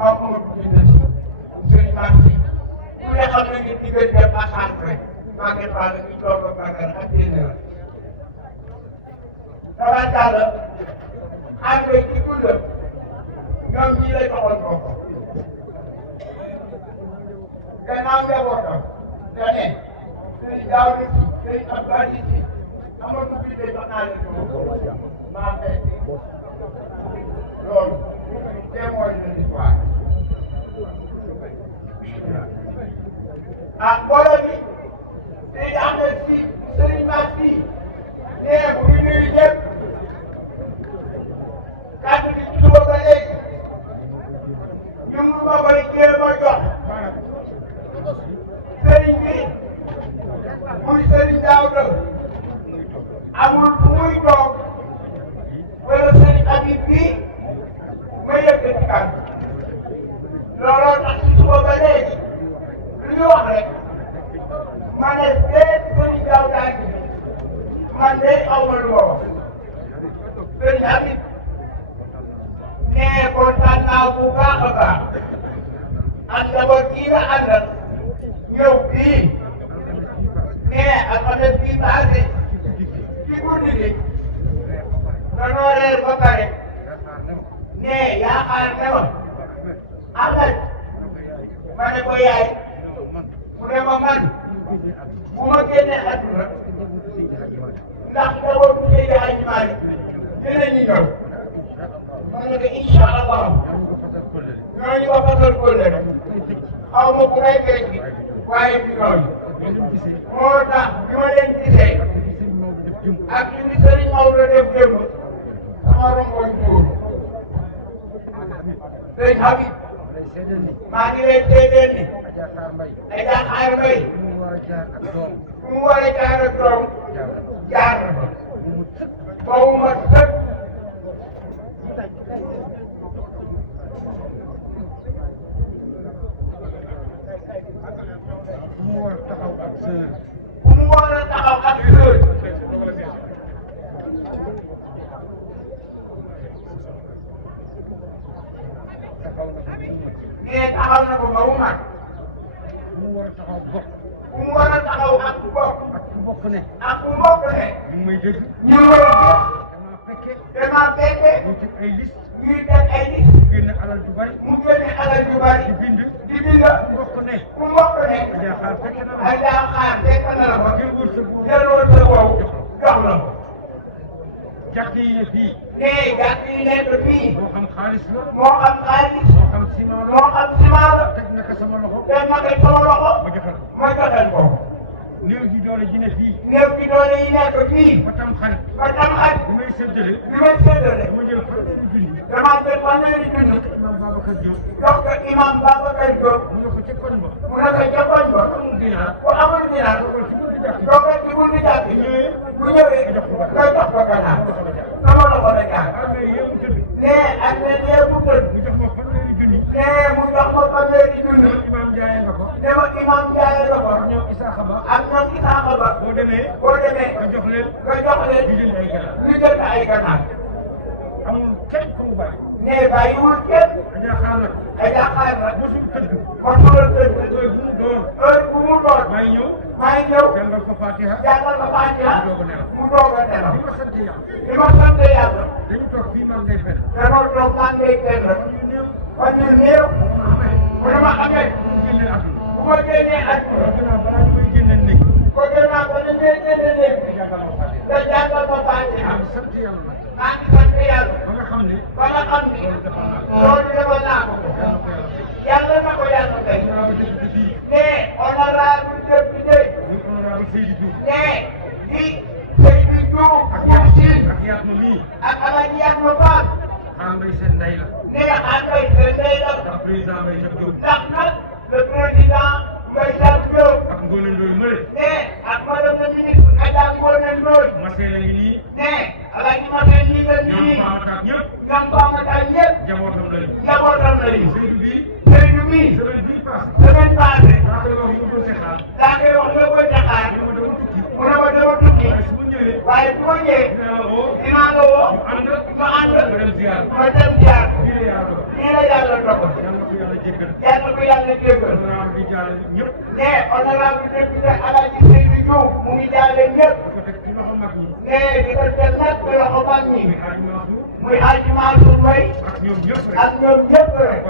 maa ko mën a dindi sëriñ Marti ku ne xam nañu diggante Assane rek maa ngi faal ñu toog ak Bakar ak Ténéra tabaarkalla engrais ci dundam ñoom ñii la joxoon kooku gannaaw njabootam da ne sëriñ Daouda Si sëriñ Abdoulaye Si Amadou bi de jox naa leen ko maa fekk loolu témoin de l'histoire ah mbooloo mi sëriñ Ahmed Si sëriñ Mas Si nee bu ñu nuyu ñëpp kàddu gi ci suba ba léegi ñu ngi ma koy jéem a jox sëriñ bi muy sëriñ Daouda amul fu muy toog wala sëriñ Habib bi ma yëkkati kàddu looloo tax ci suba ba léegi lu ñu wax rek ma ne déet sëriñ Daouda man de aw ma lu ma wax sëriñ Habib nee kontaan naa bu baax a baax ak d'abord kii nga àndal ñëw bii nee ak affaire bii passé ci guddi gi danoo reer ba pare nee yaakaar ne ma Ahmed ma ne ko yaay mu ne ma man bu ma génnee àdduna ndax d'abord bu Seydi Hadji Malick dinañu ñëw ma ne ko incha allah ñooñu ko fasal kóllëre xaw ma bu may fekk waaye bi ñooñu moo tax bi ma leen gisee ak li Sëriñ Maodo def démb sama rongoñ tuur sëñ Habib maa ngi lay seedeel ni Adja Xaar Mbay fu mu war a jaar ak doom jaar na fa ba mu mat sëkk fu mu war a taxaw ak sër fu mu war a taxaw ak sër nee taxaw na ko ba mu mat fu mu war a taxaw bokk fu mu war a taxaw ak bokk ak fu bokk ne ak fu mbokk ne ñu ngi may dégg ñu war a dama fekke dama fekke ñu teg ay liste ñuy teg ay nit génn alal du bari mu génne alal yu bari di bind di bind fu bokk ne fu mbokk ne Adja Xaar fekke na la ay daa xaar fekk na la fa jël wër sa buur jëloon sa wow jox la ko jàkk yi ne fii nee gàtt yi nekk fii moo xam xaalis la moo xam xaalis moo xam ciment la moo xam ciment la teg na ko sama loxo te ma koy sama loxo ma joxal ko ma joxal ko néew ji doole ji ne fii néew bi doole yi nekk fii ba tam xarit ba tam xaj bi may séddale bi may séddale dama jël fanweeri junni damaa jël fanweeri junni jox ko imam Babacar Diop jox ko imam Babacar Diop mu ne ko ca koñ ba mu ne ko jokkoñ ba amul dinaar ku amul dinaar toogal ci buntu jàkk ji toogal ci buntu jàkk bu ñëwee bu ñëwee nga jox ko gannaaw sama loxo la jaar armée yëpp tëdd nee ak ne nee bu tëdd mu jox ma fanweeri junni nee mu jox ma fanweeri junni imam Ndiaye nga ko dama imam Ndiaye la ko ak ñoom Isaaxa Ba ak ñoom Isaaxa Ba boo demee boo demee nga jox leen nga jox leen ñu jënd ay ganaar ñu jënd ay ganaar amul kenn ku mu bàyyi nee bàyyiwul kenn Adja Xaar nag ay jaaxaar la mosul tëdd mosul tëdd heure bu mu doon heure bu mu doon maa ngi ñëw maa ngi ñëw jàngal ko Fatiha jàngal ko Fatiha mu doog a nelaw mu doog a nelaw di ko sant yàlla li ma sant yàlla dañu toog fii man ngay fen danoo toog maa ngi kenn ñu néew fan yu néew mu ne ma amee mu génne àdduna bu ma génnee àdduna bëgg naa balaa ñu may génne néeg ko gannaaw ba ne ñee génne néeg nga jàngal ma Fatiha nga jàngal ma Fatiha maa ngi sant yàlla nag maa ngi sant yàlla ba nga xam ne ba nga xam ni loolu defal naa ko loolu defal naa ko yàlla ko yàlla yàlla na ko yàlla tey honorable député bii mais honorable député muy honorable Seydou Diouf mais di Seydou Diouf ak moom si ak yaat ma mii ak Alaaji Yatma Fall xaar mbay seen ndey la nee àndoy seen ndey la ndax président Mbaye Jacques Diop ndax nag le président Mbaye Jacques Diop ak Ngoné Ndoye Mële nee ak madame la ministre Adja Ngoné Ndoye Masee la ngi nii nee Alaaji Maseen ñi nga ñoom nii Pamataak ñëpp ñoom Pamataak ñëpp jabootam lañu njabootam lañu Seydou bii Seydou mii semaine bii passé semaine passée daa koy wax yóbbu si xaar daa koy wax nga koy jaxaar ñu ma dama tukki mu ne ma dama tukki waaye su ma ñëwee waaye bu ma ñëwee dinaa la woo dinaa la woo ñu ànd ma ànd ma dem ziar ma dem jaar bii la yàlla dogal lii la yàlla dogal yal na ko yàlla jéggal. yal na ko yàlla jéggal. honorable di jaale ñëpp. ne honorable député Alaaji Seydou Diouf mu ngi jaale ñëpp. di ko teg ci loxo mag ñi. ne di ko teg nag ci loxo mag ñi. muy Hadj Mansour. muy Hadj Mansour Mbaye. ak ñoom ñëpp rek. ak ñoom ñëpp rek.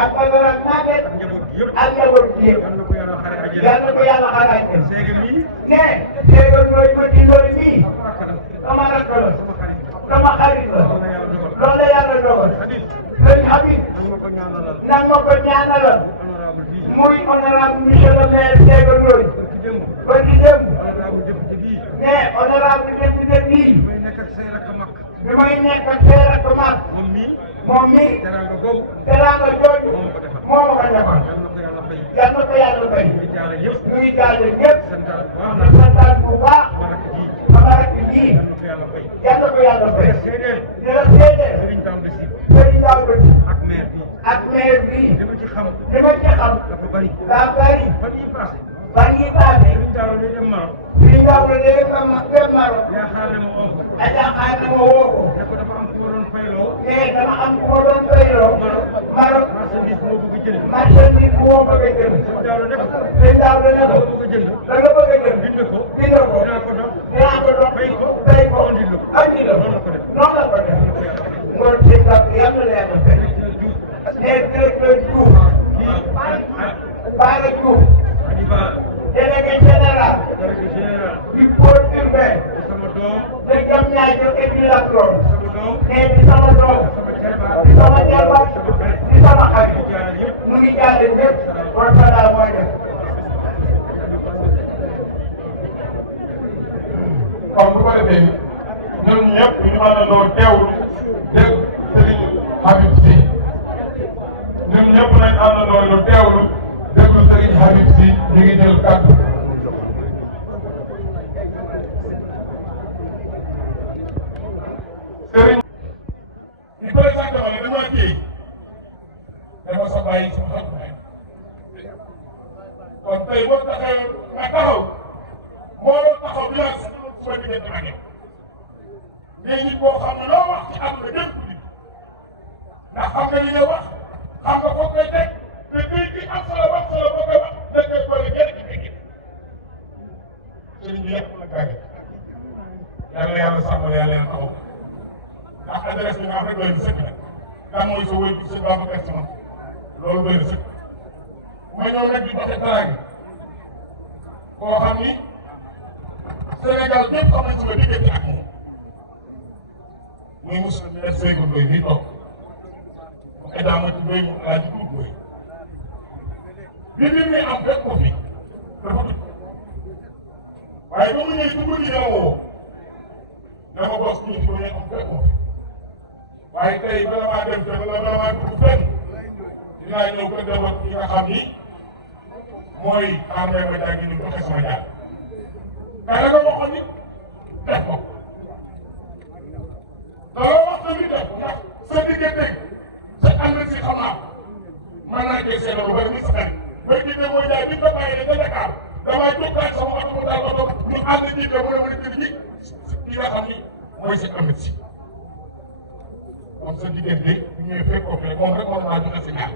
ak Badara ak Maguette. ak njaboot gi yëpp. ak njaboot gi yëpp. yal na ko yàlla xare àjjana. yal na ko yàlla xare àjjana. Séga mii. ne Séga Ndoye ma di Ndoye mii. rakk la. sama rakk la. sama xarit. sama xarit la. loolu la yàlla dogal. loolu la yàlla dogal. Habib. sëñ Habib. nang ma ko ñaanalal. nang ma ko ñaanalal. honorable bii. muy honorable monsieur le maire Séga Ndoye. ci démb. ba ci démb. honorable député bii. ne honorable député bii. may nekk ak say rakk mag. bi may nekk ak say rakk mag. moom mii. moom mii. teraanga boobu. teraanga jooju. moo ma ko defal. moo ma ko defal. yal na ko yàlla fay. yal na ko yàlla fay. di jaale yëpp. ñu ngi jaale ñëpp. santaal bu baax di nag. santaat bu baax. sama rakk ji. sama rakk ji. yal na ko yàlla fay. yal na ko yàlla fay. séedéer. di la seede. Serigne Tambe si. Serigne Daouda Sy. ak maire bi. ak maire bii. li ma ci xam. li ma ci xam. dafa bari. daa bari. fan yii passé. fan yii passé. Serigne Daouda day dem Maroc. Serigne Daouda day dem Maroc. yaakaar ne ma oo ko. yaakaar ne ma woo ko. ne ko dafa am ku ma doon fayloo. dama am koo doon fayloo. Maroc. marchandise moo bëgg a jënd. marchandise bu moo bëgg a jënd. Serigne Daouda ne ko. Serigne Daouda ne ko. da nga bëgg a jënd. da nga bëgg a jënd. bind ko. bind ko. dinaa ko dox. dinaa ko dox. fay ko. fay ko. andil la ko. andil la ko. noonu la ko def. noonu la ko def. ngoon si ndax yàlla na yàlla fay. nee directeur Diouf. Bara Diouf. Adiba. délégué général. délégué général. du pôle urbain. sama doom. de Diamniadio et du Lac Rose. sama doom. nee di sama doom. sama jarbaat. di sama jarbaat. di sama xarit. di jaale yëpp. mu ngi jaale ñëpp. kon balaa mooy def. kon bu ko defee ñun ñëpp ñu àndandoo teewlu dégg Serigne Habib Sy ñun ñëpp nañ àndandoo ñu teewlu déglu Serigne Habib Sy ñu ngi jël kàddu. Serigne. ñu présenté ma ne damaa téye dafa sa bàyyi sama xam bàyyi kon tey boo taxee nga taxaw moo doon taxaw bi yàgg suma diggante ak yow mais nit boo xam ne loo wax ci àdduna dégg ko nit ndax xam nga li nga wax xam nga foog koy teg te tey bi am solo boo koy wax da ngay boole gerte gi fekkee sëriñ bi yëpp la gàgge yàlla yàlla sàmm yàlla yàlla taxaw ndax adresse bi nga xam rek doy na sëkk nag kan mooy sa wéy bi sëñ Babacar Sy man loolu doy na sëkk ma ñëw nag di joxe teraanga koo xam ni Sénégal bépp xam nañ sama diggante ak moom muy Moussa Seydou Ndoye bii toog mu Edda Mati Ndoye mu El Hadj Doudou Ndoye bi mbir mi am fekk ko fi dafa tudd waaye ba mu ñëwee ci guddi dama woo dama bos ñu ci ba ñu am fekk ko fi waaye tey bala maa dem fenn la bala maa dugg fenn dinaa ñëw ko demoon ki nga xam ni mooy xam nga ma jàngi ni joxe sama jaar kay la nga waxoon ni def ko te loo wax tamit def ndax sa diggante sa ànd si xam naa mën naa koy seetlu lu bari muy sa xarit ba gisee mooy jaay bi nga bàyyi ne nga Dakar damaa jóg daal sama oto mu daal oto ñu ànd jiite mu ne ma ne kër gi ki nga xam ni mooy si amit si kon sa diggante bu ñëwee fekk ko fi moom rek moom laa joxe si ñaar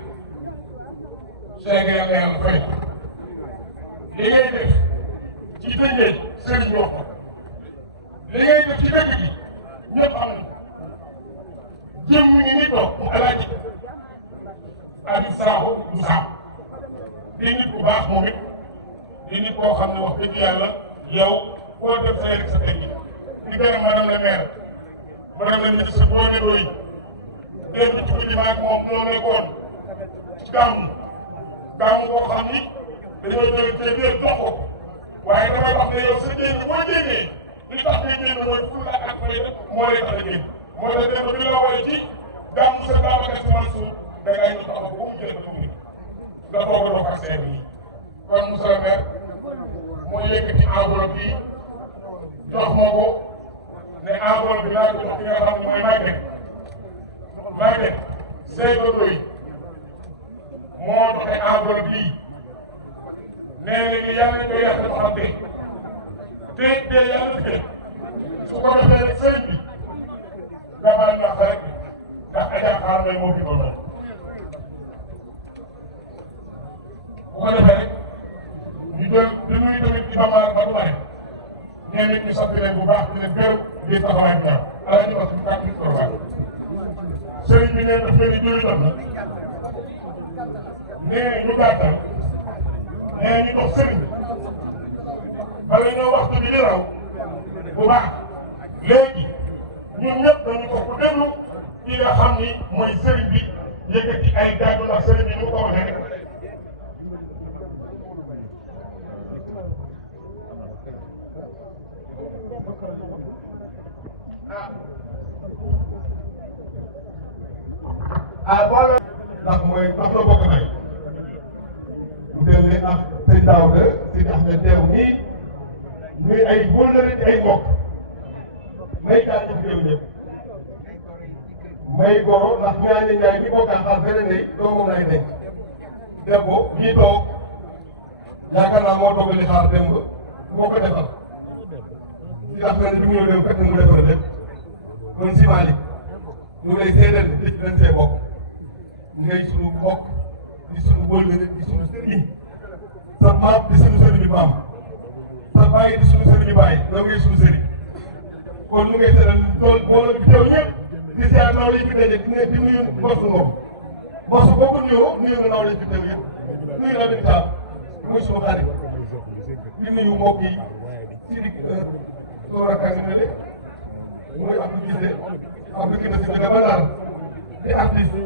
Sénégal yàlla yàlla fay li ngay def ci dëngee sëriñ wax ko li ngay def ci dëkk bi ñëpp xam nañ jëm mi ngi nii toog mu alaaji Habib Sakho du Sakho di nit ku baax moom it di nit koo xam ne wax dëgg yàlla yow foo def sa yëg sa tey di gërëm madame la maire madame la ministre boo ne doy démb ci guddi ma ak moom ñoo nekkoon ci gàmmu boo xam ni dañoo jël te biir jox ko waaye damay wax ne yow sa génn boo génnee li tax nga génn mooy fulla ak fayda moo lay tax a génn moo tax démb bi la wooye ci gàmmu sa Babacar Sy Mansour da ngay ñu taxaw ba mu jël ba mu nga toog a doog ak seen yi kon monsieur le maire moo yëkkati enveloppe bi jox ma ko ne enveloppe bi laa ko jox ki nga xam ne mooy Maguette Seydou Ndoye moo joxe enveloppe bii nee nañu yàlla nañu koy yàq dafa xam te yàlla na fi su ko defee rek sëriñ bi damaa nax rek ndax Adja Xaar Mbay moo fi doon bu ko defee rek ñu jël di nuyu tamit ci bambaar ba du bari ñoom it ñu sant leen bu baax di leen gërëm di taxawaay bi ñaaw ala ñu wax ñu kàddu gi programme sëriñ bi neen daf leen di jëli tam na nee ñu gàttal nee ñu dox sëriñ bi bala ñoo waxtu bi di raw bu baax léegi ñun ñëpp dañu ko ku déglu ki nga xam ni mooy sëriñ bi yëkkati ay gàddu ndax sëriñ bi ni mu ko waxee rek wala ndax mooy tax na bokk may mu del ne ak sëñ Daouda si tax na teew nii ñuy ay wëllëre di ay mbokk may kaa ñëpp teew ñëpp may goro ndax ñaane ñaay mi bokkaan xar beneen ne doomam lay nekk def ko bii toog yaakaar naa moo toogali xaar démb moo ko defal si tax na ne bi mu ñëw dem fekk mu defal lépp kon si Malick ñu lay seedal ne dëj dañ see bokk ngay sunu mbokk di sunu wëllëre di sunu sëriñ sa maam di sunu sëriñu maam sa baay di sunu sëriñu baay yow ngay sunu sëriñ kon ñu ngay seedal tool mbooloo bi teew ñëpp di seet naw lañ fi daje di nuyu Mbossou Ngom Mbossou boo ko nuyoo nuyu nga naw lañ fi teew yëpp nuyu la benn taal muy sunu xarit di nuyu mbokk yi si di Soora Kane ne muy Abdou Guissé Abdou Guissé si dama naan di artiste